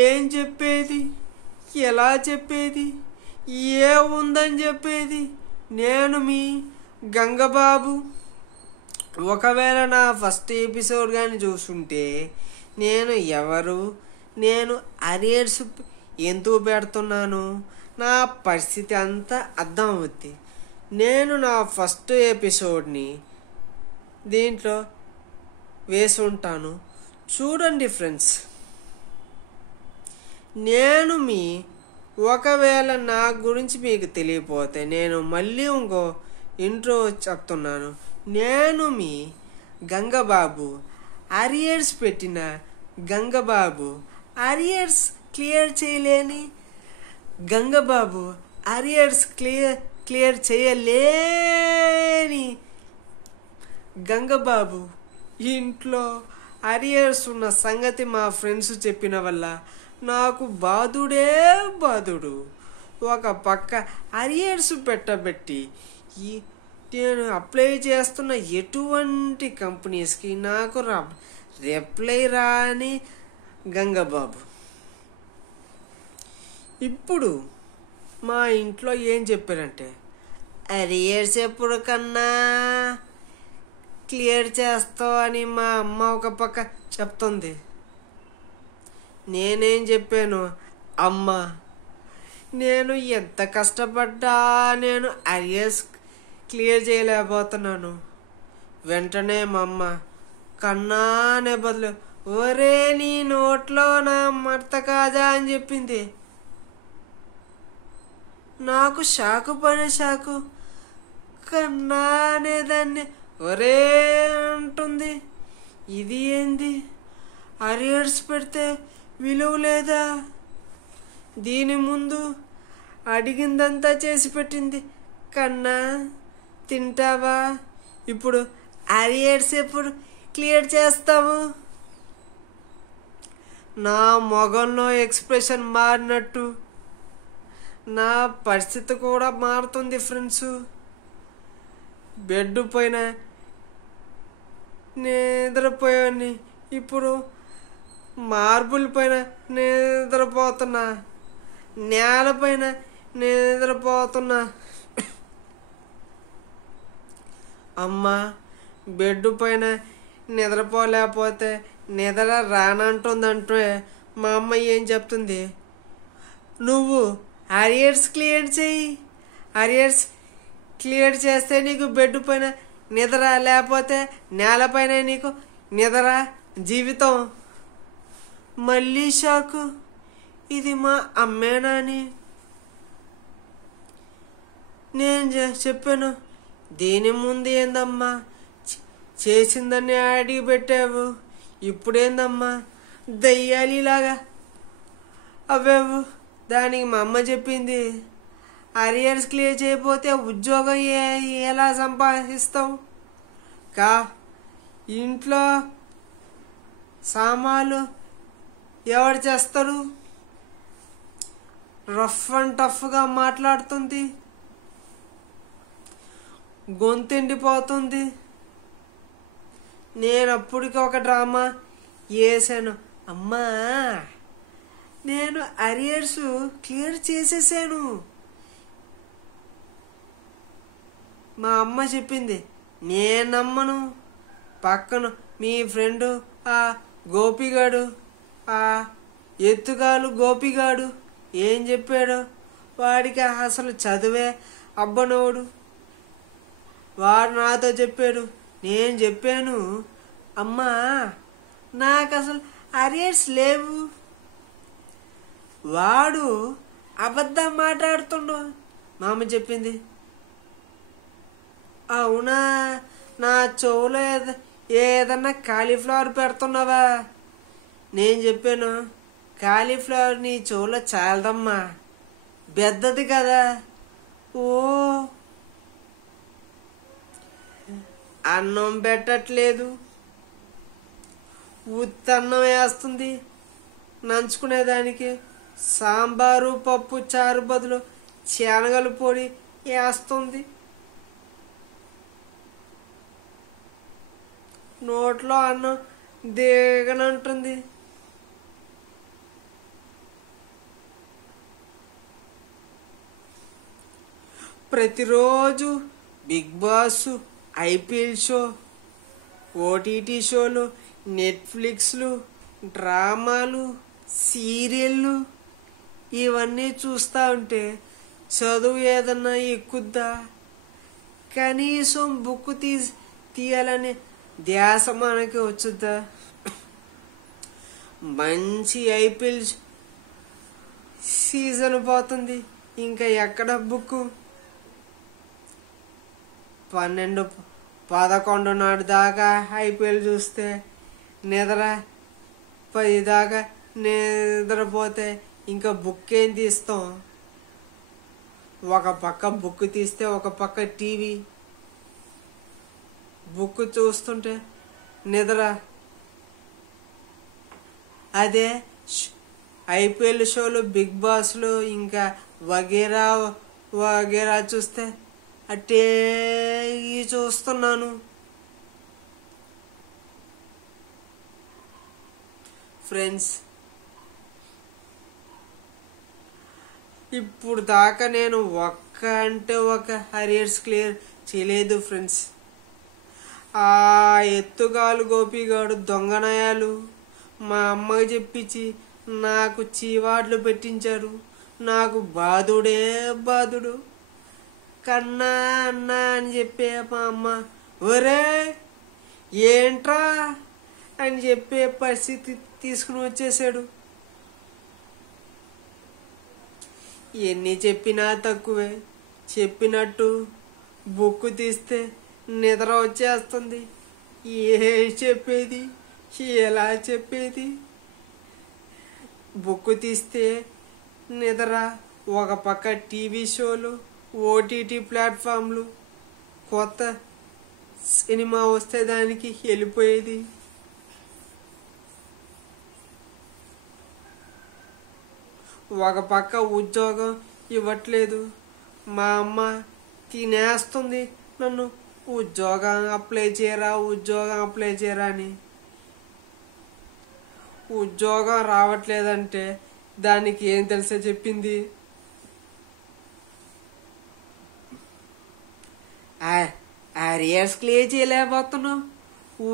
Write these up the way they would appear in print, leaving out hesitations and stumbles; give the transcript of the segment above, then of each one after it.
ఏం చెప్పేది, ఎలా చెప్పేది, ఏముందని చెప్పేది? నేను మీ గంగబాబు. ఒకవేళ నా ఫస్ట్ ఎపిసోడ్ కానీ చూసుంటే నేను ఎవరు, నేను అరియర్స్ ఎందుకు పెడుతున్నాను, నా పరిస్థితి అంతా అర్థం అవుద్ది. నేను నా ఫస్ట్ ఎపిసోడ్ని దీంట్లో వేసి ఉంటాను, చూడండి ఫ్రెండ్స్. నేను మీ ఒకవేళ నా గురించి మీకు తెలియపోతే నేను మళ్ళీ ఇంకో ఇంట్రో చెప్తున్నాను. నేను మీ గంగబాబు, అరియర్స్ పెట్టిన గంగబాబు, అరియర్స్ క్లియర్ చేయలేని గంగబాబు, అరియర్స్ క్లియర్ చేయలేని గంగబాబు. ఇంట్లో అరియర్స్ ఉన్న సంగతి మా ఫ్రెండ్స్ చెప్పిన వల్ల నాకు బాధుడే బాధుడు. ఒక పక్క అరియర్స్ పెట్టబెట్టి నేను అప్లై చేస్తున్న ఎటువంటి కంపెనీస్కి నాకు రిప్లై రాని గంగబాబు. ఇప్పుడు మా ఇంట్లో ఏం చెప్పారంటే, అరియర్స్ ఎప్పుడు కన్నా క్లియర్ చేస్తావు అని మా అమ్మ ఒక పక్క చెప్తుంది. నేనేం చెప్పాను, అమ్మ నేను ఎంత కష్టపడ్డా నేను అరియర్స్ క్లియర్ చేయలేకపోతున్నాను. వెంటనే మా అమ్మ కన్నా అనే బదులు ఒరే నీ నోట్లో నా మడత కాదా అని చెప్పింది. నాకు షాకు పడే షాకు. కన్నా అనేదాన్ని ఒరే అంటుంది. ఇది ఏంది, అరియర్స్ పెడితే విలువ లేదా? దీని ముందు అడిగిందంతా చేసి పెట్టింది. కన్నా తింటావా? ఇప్పుడు అరియర్స్ ఎప్పుడు క్లియర్ చేస్తావు? నా మొగంలో ఎక్స్ప్రెషన్ మారినట్టు నా పరిస్థితి కూడా మారుతుంది ఫ్రెండ్స్. బెడ్ పైన నిద్రపోయాన్ని ఇప్పుడు మార్బుల్ పైన నిద్రపోతున్నా, నేలపైన నిద్రపోతున్నా. అమ్మ బెడ్ పైన నిద్రపోలేకపోతే నిద్ర రానంటుందంటే మా అమ్మ ఏం చెప్తుంది, నువ్వు అరియర్స్ క్లియర్ చెయ్యి, అరియర్స్ క్లియర్ చేస్తే నీకు బెడ్ పైన నిద్ర, లేకపోతే నేలపైన నీకు నిద్ర జీవితం. మళ్ళీ షాకు. ఇది మా అమ్మేనా అని నేను చెప్పాను. దీని ముందు ఏందమ్మా చేసిందని అడిగి పెట్టావు, ఇప్పుడేందమ్మా దయ్యాలిలాగా అవ్వావు? దానికి మా అమ్మ చెప్పింది, అరియర్స్ క్లియర్ చేయకపోతే ఉద్యోగం ఎలా సంపాదిస్తావు? ఇంట్లో సామాన్లు ఎవరు చేస్తారు? రఫ్ అండ్ టఫ్గా మాట్లాడుతుంది, గొంతెండిపోతుంది. నేను అప్పటికి ఒక డ్రామా వేసాను. అమ్మా నేను అరియర్స్ క్లియర్ చేసేసాను. మా అమ్మ చెప్పింది, నేను నమ్మను. పక్కన మీ ఫ్రెండు ఆ గోపిగాడు, ఆ ఎత్తుగాలు గోపిగాడు ఏం చెప్పాడు, వాడికి అసలు చదివే అబ్బనోడు. వాడు నాతో చెప్పాడు. నేను చెప్పాను, అమ్మా నాకు అసలు అరియర్స్ లేవు. వాడు అబద్ధం మాట్లాడుతుండు. మా అమ్మ చెప్పింది, అవునా నా చెవులో ఏదన్నా కాలీఫ్లవర్ పెడుతున్నావా? నేను చెప్పాను, కాలీఫ్లవర్ నీ చెవులో చాలదమ్మా, పెద్దది కదా. ఓ అన్నం పెట్టట్లేదు, ఉత్తన్నం వేస్తుంది నంచుకునేదానికి. సాంబారు పప్పు చారు బదులు శనగల పొడి వేస్తుంది. నోట్లో అన్నం దిగనంటుంది. ప్రతిరోజు Bigg Boss, IPL show, OTT షోలు, నెట్ఫ్లిక్స్లు, డ్రామాలు, సీరియళ్ళు ఇవన్నీ చూస్తూ ఉంటే చదువు ఏదన్నా ఎక్కుద్దా? కనీసం బుక్ తీయాలని ధ్యాస మనకి వచ్చుద్దా? మంచి ఐపీఎల్ సీజన్ పోతుంది, ఇంకా ఎక్కడ బుక్? 12, 11 నాడు దాకా ఐపీఎల్ చూస్తే నిద్ర 10 దాకా నిద్రపోతే ఇంకా బుక్ ఏం తీస్తాం? ఒక పక్క బుక్ తీస్తే ఒక పక్క టీవీ, బుక్ చూస్తుంటే నిద్ర. అదే ఐపీఎల్ షోలు, బిగ్ బాస్లు, ఇంకా వగేరా వగేరా చూస్తే అట్టే చూస్తున్నాను. ఫ్రెండ్స్, ఇప్పుడు దాకా నేను ఒక అరియర్స్ క్లియర్ చేయలేదు ఫ్రెండ్స్. ఆ ఎత్తుగాలు గోపిగాడు దొంగనయాలు మా అమ్మకి చెప్పించి నాకు చీవాట్లు పెట్టించారు. నాకు బాధుడే బాధుడు. కన్నా అన్నా అని చెప్పే మా అమ్మ ఒరే ఏంట్రా అని చెప్పే పరిస్థితి తీసుకుని వచ్చేసాడు. ఎన్ని చెప్పినా తక్కువే. చెప్పినట్టు బుక్ తీస్తే నిద్ర వచ్చేస్తుంది. ఏం చెప్పేది, ఎలా చెప్పేది? బుక్ తీస్తే నిద్ర, ఒక పక్క టీవీ షోలు, ఓటీటీ ప్లాట్ఫామ్లు, కొత్త సినిమా వస్తే దానికి వెళ్ళిపోయేది. ఒక పక్క ఉద్యోగం ఇవ్వట్లేదు. మా అమ్మ తినేస్తుంది నన్ను, ఉద్యోగం అప్లై చేయరా అని. ఉద్యోగం రావట్లేదంటే దానికి ఏం తెలుసా చెప్పింది? అరియర్స్ క్లియర్ చేయలేకపోతున్నావు,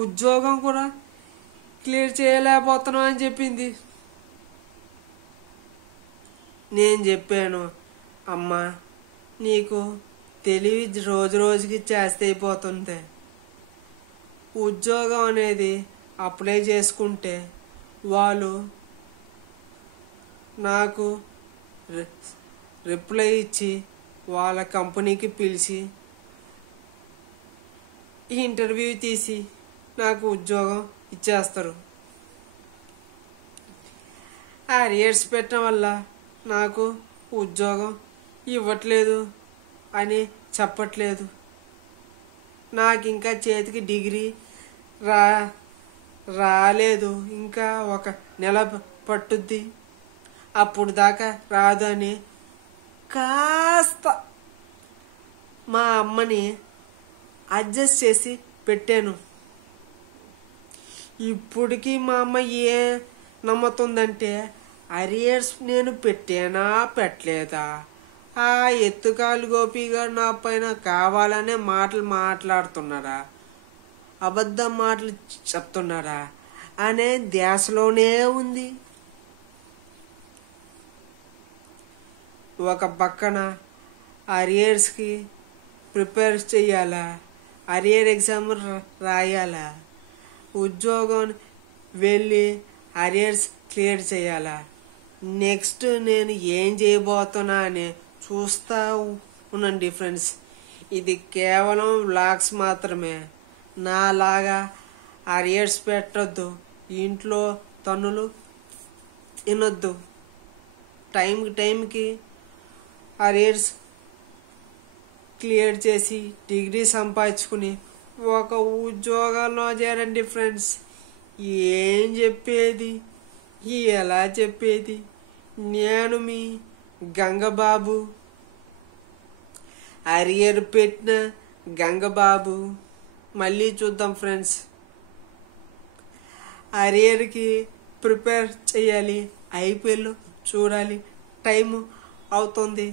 ఉద్యోగం కూడా క్లియర్ చేయలేకపోతున్నావు అని చెప్పింది. నేను చెప్పాను, అమ్మా నీకు తెలివి రోజు రోజుకి చేస్తే అయిపోతుంది. ఉద్యోగం అనేది అప్లై చేసుకుంటే వాళ్ళు నాకు రిప్లై ఇచ్చి వాళ్ళ కంపెనీకి పిలిచి ఇంటర్వ్యూ తీసి నాకు ఉద్యోగం ఇచ్చేస్తారు. అరియర్స్ పెట్టడం వల్ల నాకు ఉద్యోగం ఇవ్వట్లేదు అని చెప్పట్లేదు. నాకు ఇంకా చేతికి డిగ్రీ రాలేదు, ఇంకా 1 నెల పట్టుద్ది, అప్పుడు దాకా రాదు అని కాస్త మా అమ్మని అడ్జస్ట్ చేసి పెట్టాను. ఇప్పటికీ మా అమ్మ ఏ నమ్ముతుందంటే అరియర్స్ నేను పెట్టానా పెట్టలేదా, ఆ ఎత్తుకాలు గోపిగాడు నా పైన కావాలనే మాట్లాడుతున్నారా, అబద్ధం మాటలు చెప్తున్నారా అనే ధ్యాసలోనే ఉంది. ఒక పక్కన అరియర్స్కి ప్రిపేర్ చెయ్యాలా, అరియర్ ఎగ్జామ్ రాయాలా, ఉద్యోగం వెళ్ళి అరియర్స్ క్లియర్ చేయాలా, నెక్స్ట్ నేను ఏం చేయబోతున్నా అని చూస్తూ ఉండండి ఫ్రెండ్స్. ఇది కేవలం వ్లాగ్స్ మాత్రమే. నాలాగా అరియర్స్ పెట్టొద్దు, ఇంట్లో తన్నులు తినొద్దు. టైంకి అరియర్స్ క్లియర్ చేసి డిగ్రీ సంపాదించుకుని ఒక ఉద్యోగంలో చేరండి ఫ్రెండ్స్. ఏం చెప్పేది, ఎలా చెప్పేది? నేను మీ గంగబాబు, అరియర్ పెట్టిన గంగబాబు. మళ్ళీ చూద్దాం ఫ్రెండ్స్. అరియర్కి ప్రిపేర్ చేయాలి, ఐపీఎల్ చూడాలి, టైం అవుతుంది.